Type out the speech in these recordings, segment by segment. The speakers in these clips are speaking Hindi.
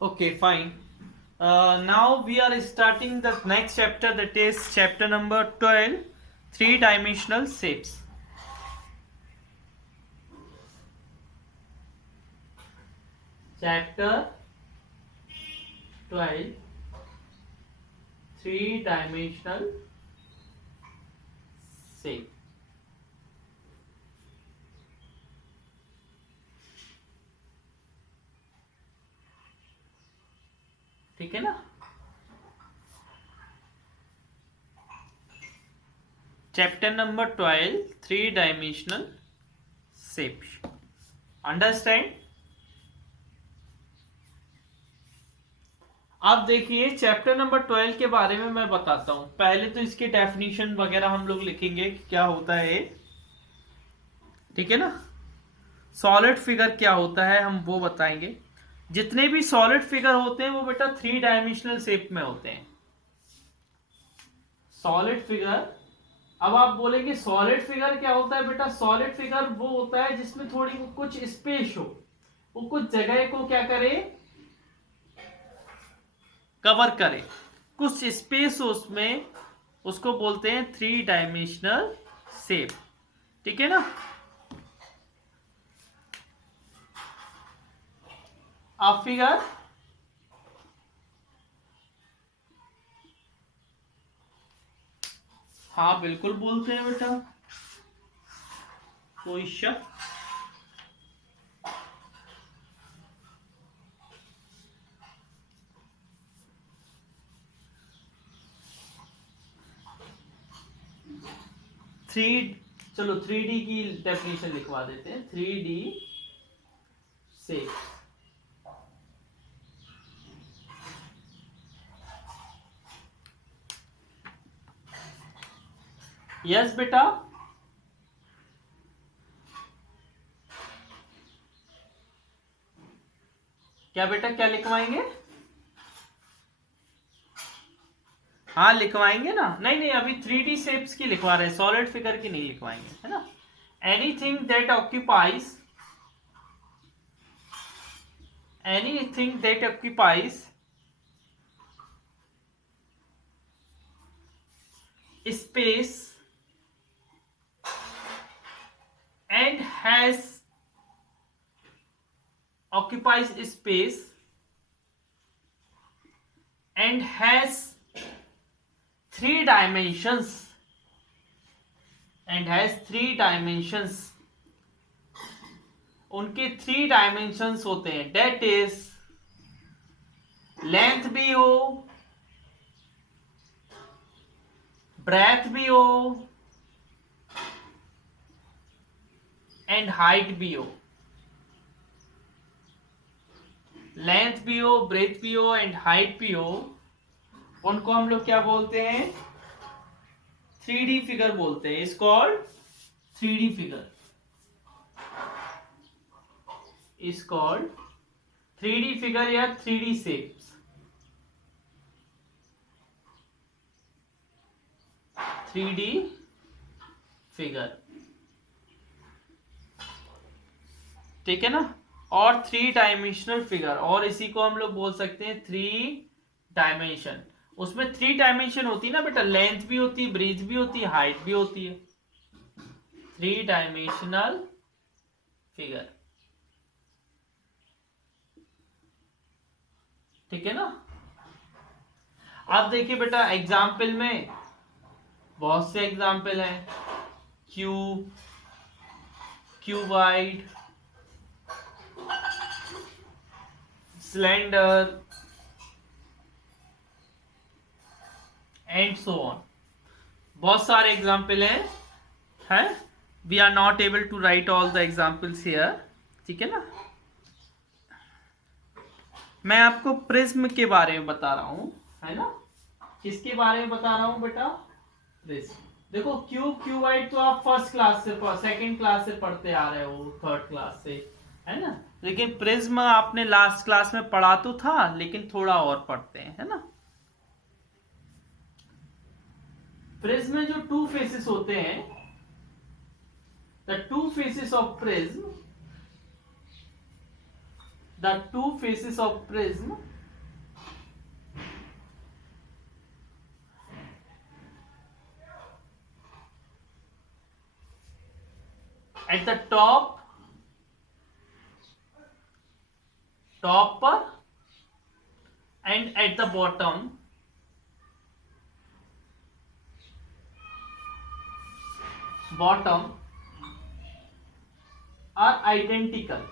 Okay, fine. Now we are starting the next chapter, that is chapter number 12, three-dimensional shapes. Chapter 12, three-dimensional shape. ठीक है ना? Chapter number 12, three-dimensional shapes. Understand? अब देखिए चैप्टर नंबर 12 के बारे में मैं बताता हूं। पहले तो इसकी डेफिनेशन वगैरह हम लोग लिखेंगे कि क्या होता है, ठीक है ना। सॉलिड फिगर क्या होता है हम वो बताएंगे। जितने भी सॉलिड फिगर होते हैं वो बेटा थ्री डायमेंशनल शेप में होते हैं। सॉलिड फिगर, अब आप बोलेंगे सॉलिड फिगर क्या होता है बेटा। सॉलिड फिगर वो होता है जिसमें थोड़ी कुछ स्पेस हो, वो कुछ जगह को क्या करे, कवर करे, कुछ स्पेस हो उसमें, उसको बोलते हैं थ्री डायमेंशनल शेप। ठीक है ना। अब फिगर हाँ बिल्कुल बोलते हैं बेटा, कोई शक। थ्री, चलो 3D की डेफिनेशन लिखवा देते हैं। 3D से यस बेटा, क्या बेटा क्या लिखवाएंगे। हाँ लिखवाएंगे ना। नहीं नहीं, अभी 3D शेप्स की लिखवा रहे हैं, सॉलिड फिगर की नहीं लिखवाएंगे, है ना। Anything that occupies, anything that occupies space and has occupies space and has three dimensions and has three dimensions, उनके थ्री डायमेंशंस होते हैं। डेट इज लेंथ भी हो, ब्रेथ भी हो एंड हाइट भी हो। लेंथ भी हो, ब्रेथ भी हो एंड हाइट भी हो, उनको हम लोग क्या बोलते हैं, 3D फिगर बोलते हैं। Is called 3D figure, is called 3D figure या 3D शेप्स। 3D फिगर, ठीक है ना। और थ्री डायमेंशनल फिगर, और इसी को हम लोग बोल सकते हैं थ्री डायमेंशन। उसमें थ्री डायमेंशन होती है ना बेटा, लेंथ भी होती है, ब्रीथ भी होती है, हाइट भी होती है। थ्री डायमेंशनल फिगर, ठीक है ना। आप देखिए बेटा एग्जाम्पल में बहुत से एग्जाम्पल हैं। Cube, cuboid, cylinder and so on, बहुत सारे एग्जाम्पल हैं। We are not able to write all the examples here, ठीक है ना। मैं आपको प्रिज्म के बारे में बता रहा हूं, है ना। किसके बारे में बता रहा हूं बेटा, प्रिज्म। देखो क्यूब, क्यूबाइड तो आप फर्स्ट क्लास से, सेकंड क्लास से पढ़ते आ रहे हो, थर्ड क्लास से, है ना। लेकिन प्रिज्म आपने लास्ट क्लास में पढ़ा तो था, लेकिन थोड़ा और पढ़ते हैं, है ना। प्रिज्म में जो टू फेसेस होते हैं, the two faces of prism, the two faces of prism at the top पर and at the bottom are identical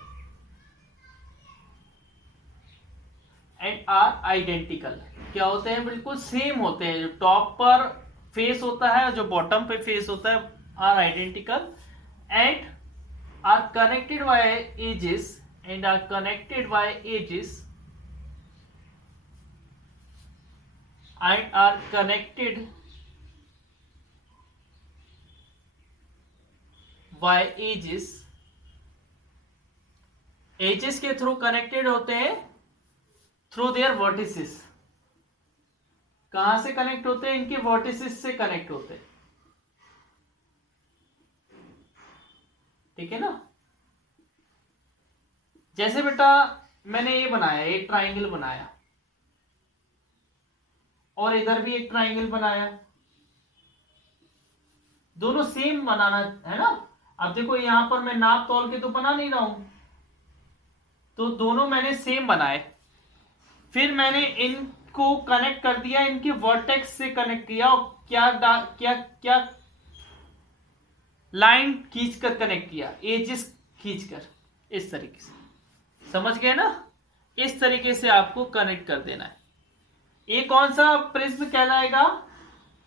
क्या होते हैं? बिल्कुल सेम होते हैं। जो टॉप पर फेस होता है, जो बॉटम पे फेस होता है, are identical and are connected by edges and are connected by edges and are connected by edges के थ्रू कनेक्टेड होते हैं थ्रू देयर वर्टिसेस। कहां से कनेक्ट होते हैं? इनके वर्टिसेस से कनेक्ट होते हैं। ठीक है ना? जैसे बेटा मैंने ये बनाया, एक ट्राइंगल बनाया और इधर भी एक ट्राइंगल बनाया, दोनों सेम बनाना है ना। अब देखो यहां पर मैं नाप तोल के तो बना नहीं रहा हूं, तो दोनों मैंने सेम बनाए। फिर मैंने इनको कनेक्ट कर दिया, इनके वर्टेक्स से कनेक्ट किया और क्या लाइन खींचकर कनेक्ट किया, एजेस खींचकर। इस तरीके से समझ गए ना? इस तरीके से आपको कनेक्ट कर देना है। ये कौन सा प्रिज्म कहलाएगा?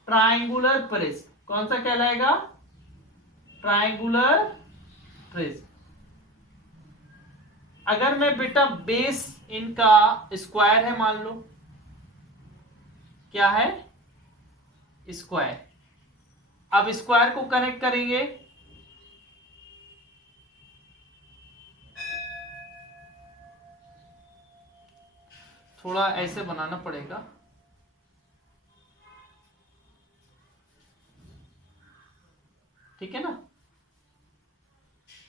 Triangular prism. कौन सा कहलाएगा? Triangular prism. अगर मैं बेटा बेस इनका स्क्वायर है, मान लो, क्या है? स्क्वायर। अब स्क्वायर को कनेक्ट करेंगे, थोड़ा ऐसे बनाना पड़ेगा। ठीक है ना?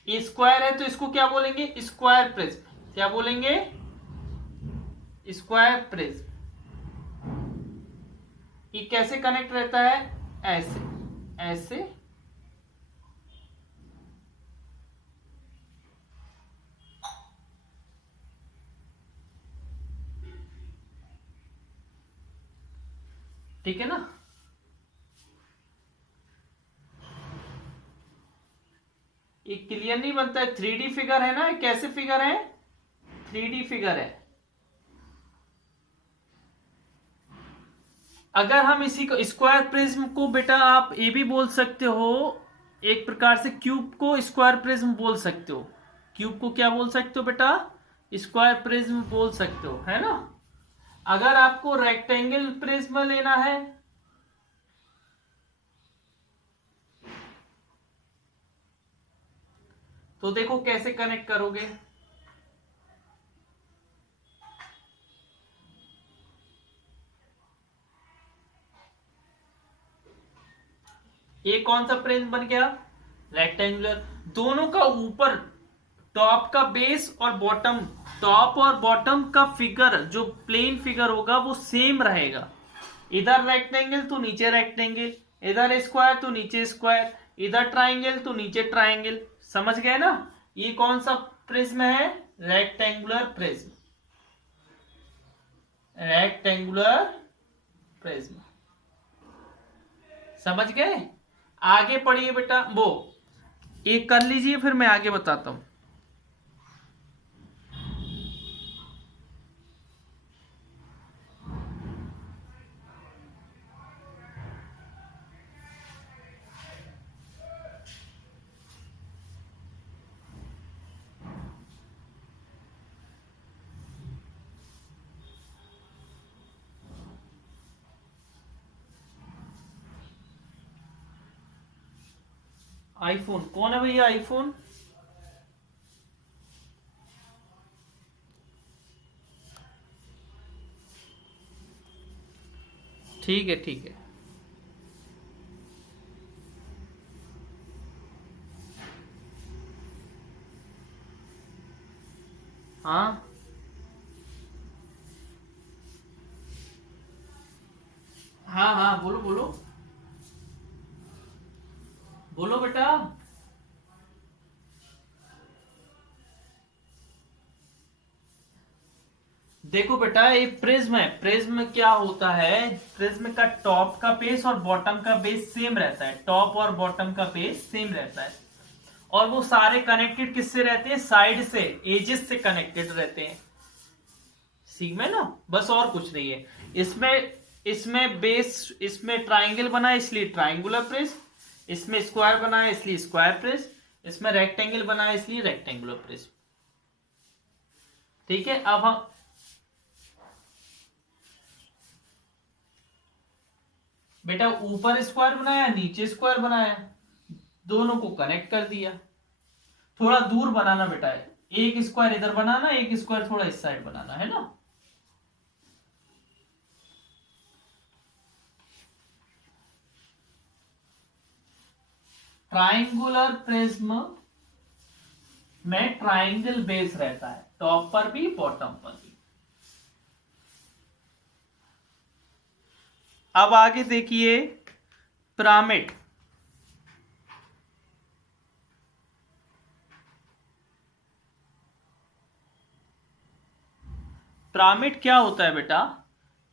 ये स्क्वायर है तो इसको क्या बोलेंगे? Square prism. क्या बोलेंगे? Square prism. ये कैसे कनेक्ट रहता है? ऐसे ऐसे ठीक है ना? ये क्लियर नहीं बनता है। 3D फिगर है ना? कैसे फिगर है? 3D फिगर है। अगर हम इसी को स्क्वायर प्रिज्म को बेटा आप ये भी बोल सकते हो, एक प्रकार से क्यूब को स्क्वायर प्रिज्म बोल सकते हो। क्यूब को क्या बोल सकते हो बेटा? स्क्वायर प्रिज्म बोल सकते हो, है ना? अगर आपको रेक्टेंगल प्रिज्म लेना है तो देखो कैसे कनेक्ट करोगे। ये कौन सा प्रिज्म बन गया? रेक्टेंगुलर। दोनों का ऊपर टॉप का बेस और बॉटम, टॉप और बॉटम का फिगर, जो प्लेन फिगर होगा वो सेम रहेगा। इधर रेक्टेंगल तो नीचे रेक्टेंगल, इधर स्क्वायर तो नीचे स्क्वायर, इधर ट्राइंगल तो नीचे ट्राइंगल। समझ गए ना? ये कौन सा प्रिज्म है? Rectangular prism. Rectangular prism. समझ गए? आगे पढ़िए बेटा, वो एक कर लीजिए, फिर मैं आगे बताता हूं। आईफोन कौन है भैया? आईफोन ठीक है, ठीक है। हाँ हाँ हाँ, बोलो बोलो बोलो बेटा। देखो बेटा, ये प्रिज्म है। प्रिज्म क्या होता है, प्रिज्म का टॉप का बेस और बॉटम का बेस सेम रहता है। टॉप और बॉटम का बेस सेम रहता है, और वो सारे कनेक्टेड किससे रहते हैं, साइड से, एजेस से कनेक्टेड रहते हैं। सीख में ना, बस और कुछ नहीं है इसमें। इसमें बेस, इसमें ट्राइंगल बना है इसलिए ट्राइंगुलर प्रिज्म, इसमें स्क्वायर बना है इसलिए स्क्वायर प्रिज्म, इसमें रेक्टेंगल बना है इसलिए रेक्टेंगुलर प्रिज्म। ठीक है, अब हम बेटा ऊपर स्क्वायर बनाया नीचे स्क्वायर बनाया, दोनों को कनेक्ट कर दिया। थोड़ा दूर बनाना बेटा, एक स्क्वायर इधर बनाना, एक स्क्वायर थोड़ा इस साइड बनाना है ना। ट्राइंगुलर प्रिज्म में ट्राइंगल बेस रहता है, टॉप पर भी बॉटम पर भी। अब आगे देखिए पिरामिड। पिरामिड क्या होता है बेटा,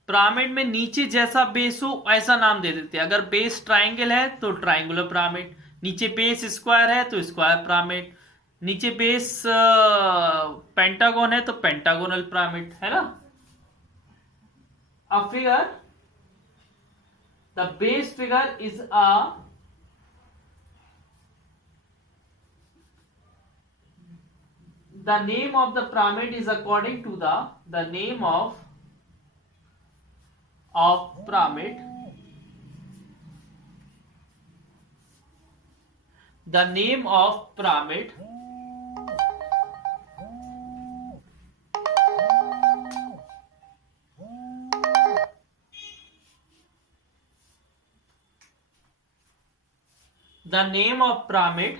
पिरामिड में नीचे जैसा बेस हो ऐसा नाम दे देते हैं। अगर बेस ट्राइंगल है तो ट्राइंगुलर पिरामिड, नीचे बेस स्क्वायर है तो स्क्वायर पिरामिड, नीचे बेस पेंटागन है तो पेंटागोनल पिरामिड, है ना। A figure, the base figure is the name of the pyramid is according to the name of pyramid, the name of pyramid the name of pyramid।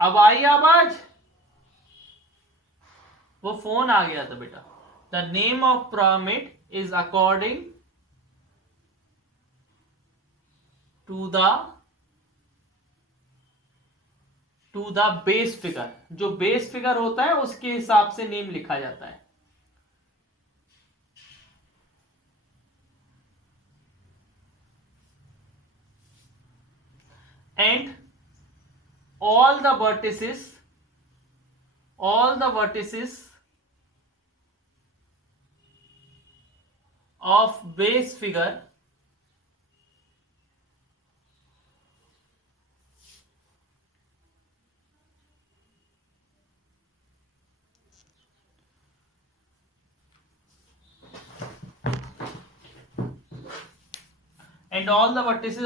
अब आई आवाज, वो फोन आ गया था बेटा। The name of pyramid is according to the base figure. जो बेस फिगर होता है उसके हिसाब से नेम लिखा जाता है। And all the vertices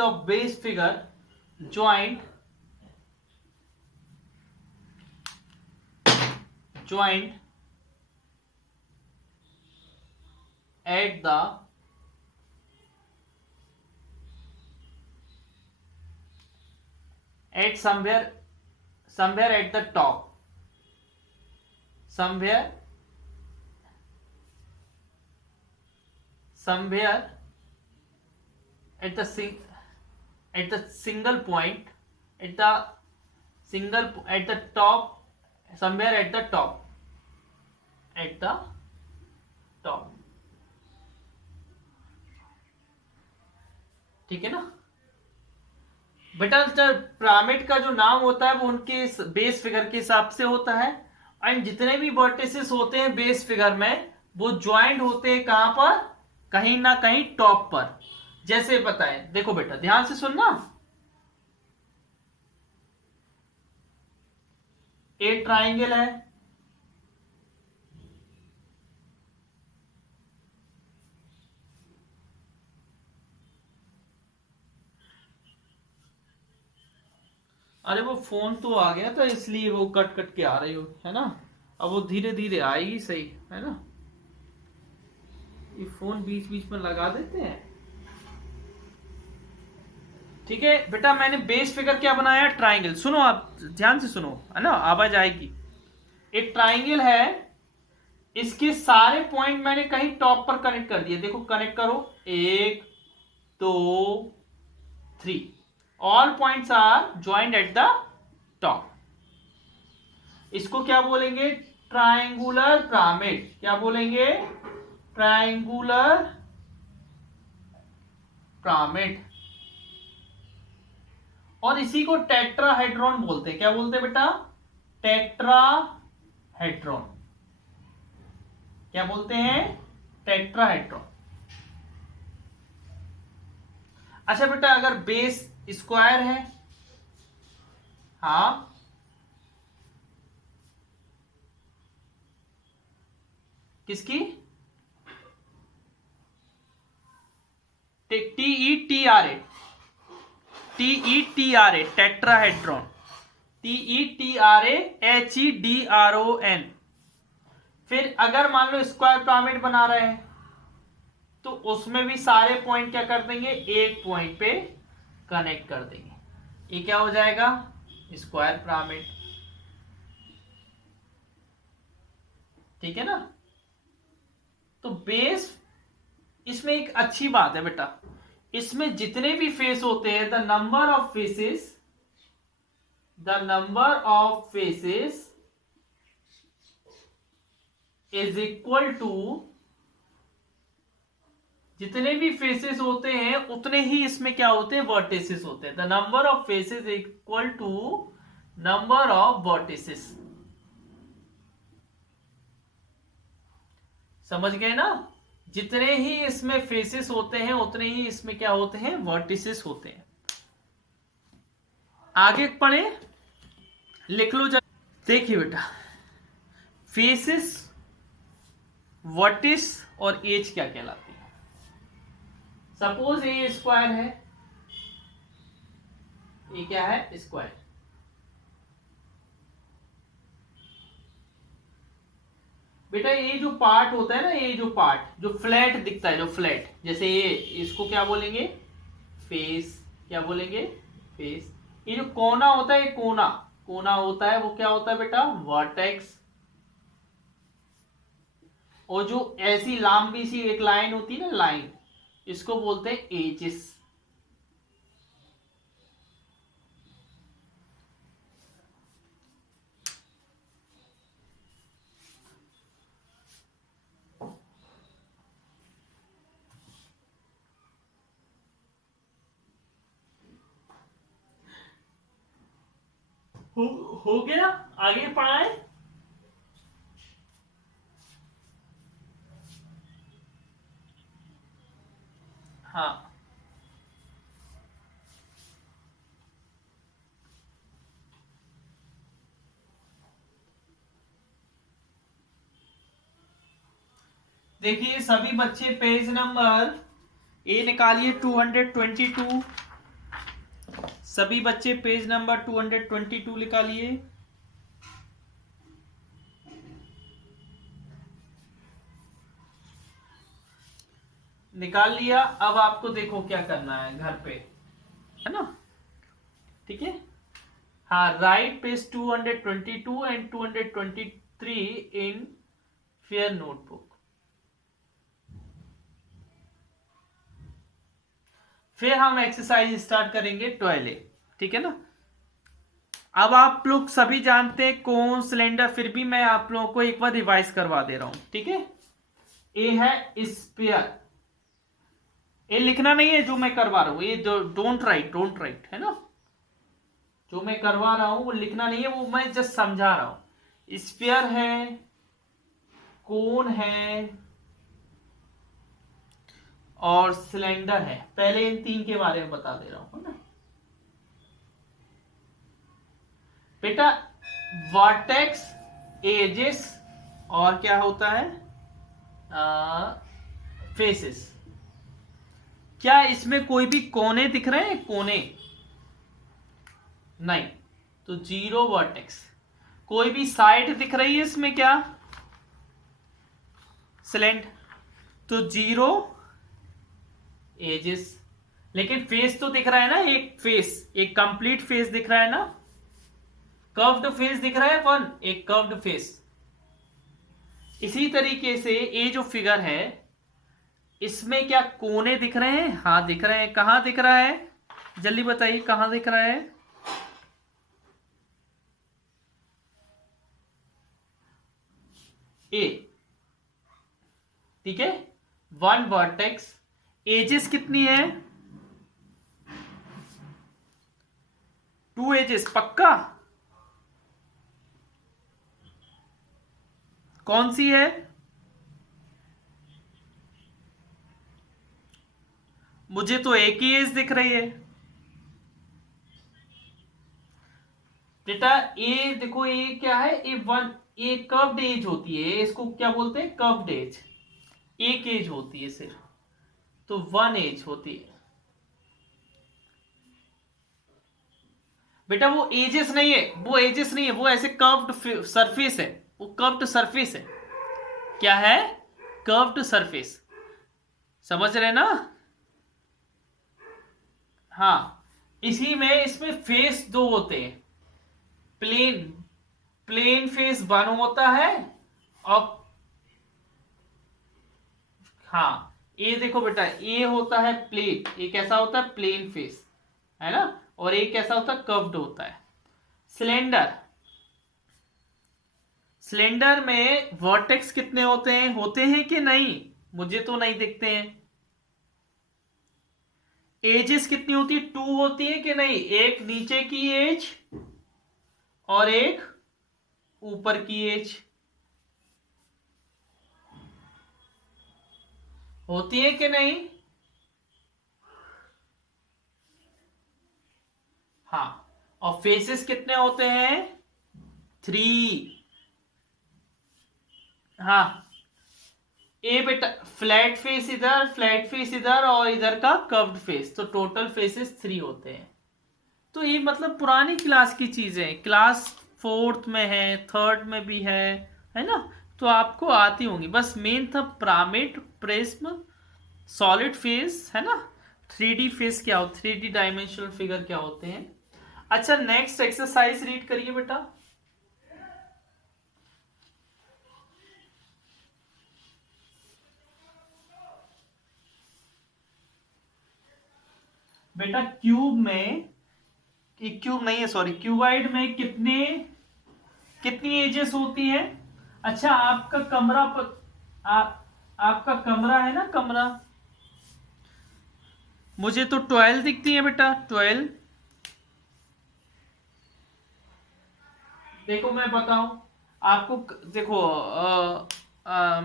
of base figure joined at somewhere at the top, somewhere at the single point, at the top, somewhere at the top। ठीक है ना बेटा। पिरामिड का जो नाम होता है वो उनके बेस फिगर के हिसाब से होता है, एंड जितने भी वर्टिसेस होते हैं बेस फिगर में वो ज्वाइंट होते हैं कहां पर, कहीं ना कहीं टॉप पर। जैसे बताए, देखो बेटा ध्यान से सुनना। एक ट्राइंगल है, अरे वो फोन तो आ गया था इसलिए वो कट कट के आ रही हो, है ना। अब वो धीरे धीरे आएगी, सही है ना। ये फोन बीच बीच में लगा देते हैं। ठीक है बेटा, मैंने बेस फिगर क्या बनाया, ट्राइंगल। सुनो आप ध्यान से सुनो, है ना, आवाज आएगी। एक ट्राइंगल है, इसके सारे पॉइंट मैंने कहीं टॉप पर कनेक्ट कर दिए। देखो कनेक्ट करो, 1 2 3, all points are joint at the top. इसको क्या बोलेंगे? Triangular pyramid. क्या बोलेंगे? Triangular pyramid. और इसी को टेट्राहेड्रॉन बोलते हैं। क्या बोलते हैं बेटा? टेट्राहेड्रॉन। क्या बोलते हैं? टेट्राहेड्रॉन। अच्छा बेटा, अगर बेस स्क्वायर है, हाँ, किसकी? TETRA, TETRA, tetrahedron. TETRAHEDRON। फिर अगर मान लो स्क्वायर पिरामिड बना रहे हैं तो उसमें भी सारे पॉइंट क्या कर देंगे? एक पॉइंट पे कनेक्ट कर देंगे। ये क्या हो जाएगा? Square pyramid. ठीक है ना? तो बेस, इसमें एक अच्छी बात है बेटा, इसमें जितने भी फेस होते हैं, the number of faces is equal to, जितने भी फेसेस होते हैं उतने ही इसमें क्या होते हैं? वर्टिसेस होते हैं। The number of faces equal to number of vertices. समझ गए ना? जितने ही इसमें फेसेस होते हैं उतने ही इसमें क्या होते हैं? वर्टिसेस होते हैं। आगे पढ़े, लिख लो जरा। देखिए बेटा, फेसेस, वर्टिस और एज क्या कहलाती है? सपोज ए स्क्वायर है, ये क्या है? स्क्वायर। बेटा ये जो पार्ट होता है ना, ये जो पार्ट जो फ्लैट दिखता है, जो फ्लैट, जैसे ये, इसको क्या बोलेंगे? फेस। क्या बोलेंगे? फेस। ये जो कोना होता है, ये कोना, कोना होता है, वो क्या होता है बेटा? वर्टेक्स। और जो ऐसी लंबी सी एक लाइन होती है ना, लाइन, इसको बोलते हैं एजिस। हो, हो गया? आगे पढ़ाए? हाँ, देखिए सभी बच्चे पेज नंबर ए निकालिए 222। सभी बच्चे पेज नंबर 222 निकालिए। निकाल लिया? अब आपको देखो क्या करना है घर पे, है ना? ठीक है। हाँ, right page 222 and 223 in fair notebook. फिर हम एक्सरसाइज स्टार्ट करेंगे 12। ठीक है ना? अब आप लोग सभी जानते हैं कौन सिलेंडर, फिर भी मैं आप लोगों को एक बार रिवाइज करवा दे रहा हूं। ठीक है? ए है स्फीयर। ये लिखना नहीं है जो मैं करवा रहा हूं, ये जो डोंट राइट है ना, जो मैं करवा रहा हूं वो लिखना नहीं है, वो मैं जस्ट समझा रहा हूं। स्फीयर है, कोन है और सिलेंडर है। पहले इन तीन के बारे में बता दे रहा हूं, है ना बेटा? वर्टेक्स, एजेस और क्या होता है? फेसेस। क्या इसमें कोई भी कोने दिख रहे हैं? कोने नहीं, तो जीरो वर्टेक्स। कोई भी साइड दिख रही है इसमें? क्या? सिलेंड, तो जीरो एजेस। लेकिन फेस तो दिख रहा है ना, एक फेस, एक कंप्लीट फेस दिख रहा है ना, कर्व्ड फेस दिख रहा है वन, एक कर्व्ड फेस। इसी तरीके से ये जो फिगर है, इसमें क्या कोने दिख रहे हैं? हाँ दिख रहे हैं। कहां दिख रहा है? जल्दी बताइए कहां दिख रहा है? ए, ठीक है, वन वर्टेक्स, एजेस कितनी है, 2 एजेस पक्का, कौन सी है, मुझे तो एक ही एज दिख रही है बेटा। ए देखो, ए क्या है, ए वन, ए कर्व्ड एज होती है, इसको क्या बोलते हैं, कर्व्ड एज, एक एज होती है सिर्फ, तो वन एज होती है बेटा। वो एजेस नहीं है, वो एजेस नहीं है, वो ऐसे कर्व्ड सरफेस है, वो कर्व्ड सरफेस है, क्या है, कर्व्ड सरफेस, समझ रहे ना। हाँ, इसी में इसमें फेस दो होते हैं, प्लेन, प्लेन फेस वन होता है, और हाँ, ये देखो बेटा, ये होता है प्लेन, ये कैसा होता है, प्लेन फेस, है ना, और ये कैसा होता है, कर्व्ड होता है। सिलेंडर, सिलेंडर में वर्टेक्स कितने होते हैं कि नहीं, मुझे तो नहीं दिखते हैं। एजेस कितनी होती है, 2 होती है कि नहीं, एक नीचे की एज और एक ऊपर की एज, होती है कि नहीं। हाँ, और फेसेस कितने होते हैं, 3। हाँ, ए बेटा, फ्लैट फेस इधर, फ्लैट फेस इधर, और इधर का कर्व्ड फेस, तो टोटल फेसेस 3 होते हैं। तो ये मतलब पुरानी क्लास की चीजें, क्लास 4th में है, 3rd में भी है ना, तो आपको आती होंगी, बस मेन था पिरामिड, प्रिज्म, सॉलिड फेस, है ना, 3D फेस क्या हो, 3D डायमेंशनल फिगर क्या होते हैं। अच्छा, नेक्स्ट एक्सरसाइज रीड करिए बेटा। बेटा क्यूब में, क्यूब नहीं है सॉरी, क्यूबाइड में कितनी एजेस होती है। अच्छा, आपका कमरा आपका कमरा है ना, कमरा, मुझे तो 12 दिखती है बेटा, 12। देखो मैं बताऊं आपको, देखो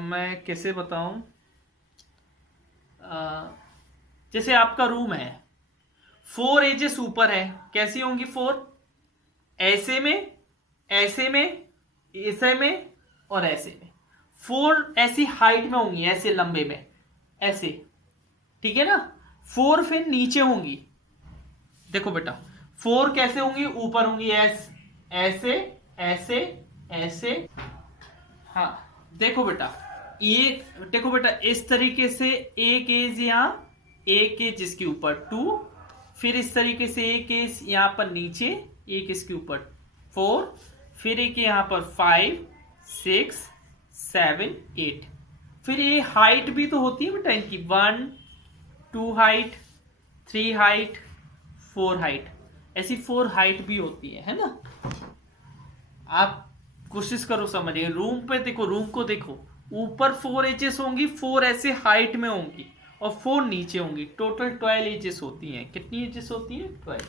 मैं कैसे बताऊं, जैसे आपका रूम है, 4 एजेस ऊपर है, कैसी होंगी 4, ऐसे में, ऐसे में, ऐसे में, और ऐसे में, 4 ऐसी हाइट में होंगी, ऐसे लंबे में, ऐसे, ठीक है ना। 4 फिर नीचे होंगी, देखो बेटा 4 कैसे होंगी, ऊपर होंगी, ऐसे, ऐसे, ऐसे। हाँ, देखो बेटा, ये देखो बेटा, इस तरीके से एक एज यहां, एक एज इसके ऊपर 2, फिर इस तरीके से एक एज यहां पर नीचे, एक इसके ऊपर 4, फिर एक यहां पर 5, 6, 7, 8, फिर ये हाइट भी तो होती है बेटा इनकी, 1, 2 हाइट, 3 हाइट, 4 हाइट, ऐसी 4 हाइट भी होती है ना। आप कोशिश करो समझिए, रूम पे देखो, रूम को देखो, ऊपर 4 एजेस होंगी, 4 ऐसे हाइट में होंगी, और 4 नीचे होंगी, टोटल 12 एजेस होती हैं। कितनी एजेस होती है, 12।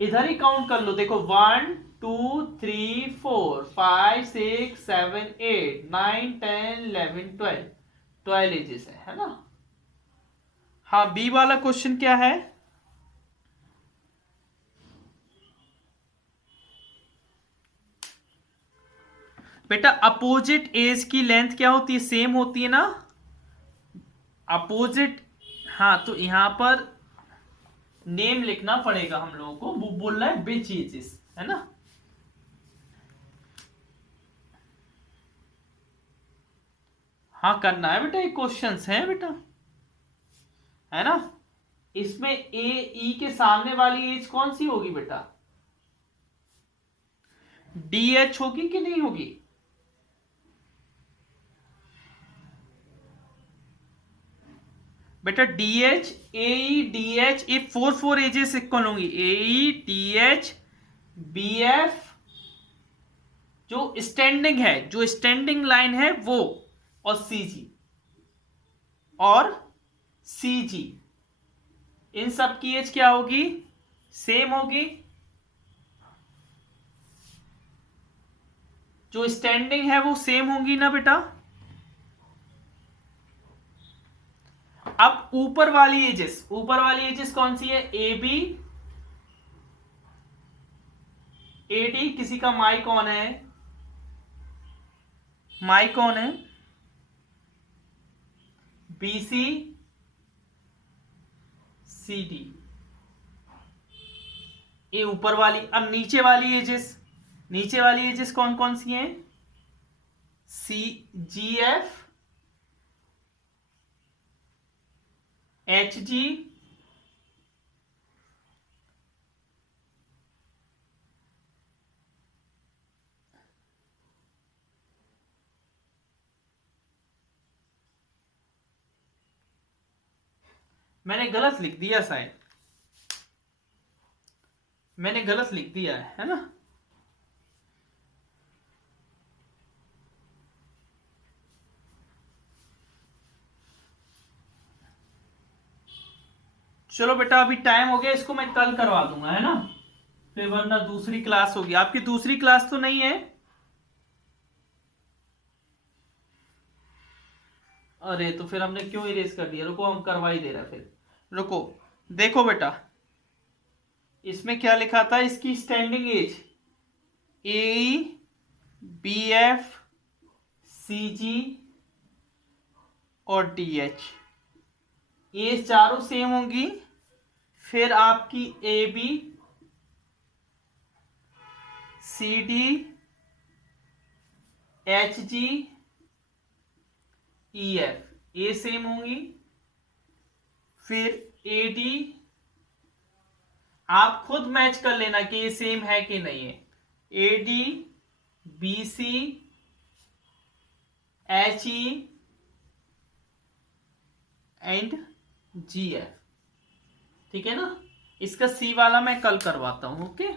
इधर ही काउंट कर लो, देखो 1, 2, 3, 4, 5, 6, 7, 8, 9, 10, 11, 12, 12 एजेस है ना। हाँ, बी वाला क्वेश्चन क्या है बेटा, अपोजिट एज की लेंथ क्या होती है, सेम होती है ना, अपोजिट। हाँ, तो यहां पर नेम लिखना पड़ेगा हम लोगों को, वो बोल रहा है विच एजेस, है ना। हाँ, करना है बेटा, ये क्वेश्चंस हैं बेटा, है ना। इसमें ए ई के सामने वाली एज कौन सी होगी बेटा, डी एच होगी कि नहीं होगी, बेटा D H, A D H, ये 4 एजेस इक्वल होंगी, A D H, B F, जो स्टैंडिंग है, जो स्टैंडिंग लाइन है वो, और सी जी इन सब की एज क्या होगी, सेम होगी। जो स्टैंडिंग है वो सेम होंगी ना बेटा। अब ऊपर वाली एजेस कौन सी है, ए बी ए डी। किसी का माई कौन है, माई कौन है, बी सी सी डी, ये ऊपर वाली। अब नीचे वाली एजेस कौन कौन सी हैं, सी जी एफ एच जी मैंने गलत लिख दिया शायद, मैंने गलत लिख दिया है ना। चलो बेटा अभी टाइम हो गया, इसको मैं कल करवा दूंगा है ना, फिर वरना दूसरी क्लास होगी। आपकी दूसरी क्लास तो नहीं है? अरे तो फिर हमने क्यों इरेज कर दिया, रुको हम करवा ही दे रहे फिर। रुको देखो बेटा, इसमें क्या लिखा था, इसकी standing edge A B F C G और डी एच, ये चारों सेम होंगी। फिर आपकी A B C D H G E F ये सेम होंगी। फिर ए डी आप खुद मैच कर लेना कि ये सेम है कि नहीं है, A D B C H E and G F. ठीक है ना, इसका सी वाला मैं कल करवाता हूं। ओके।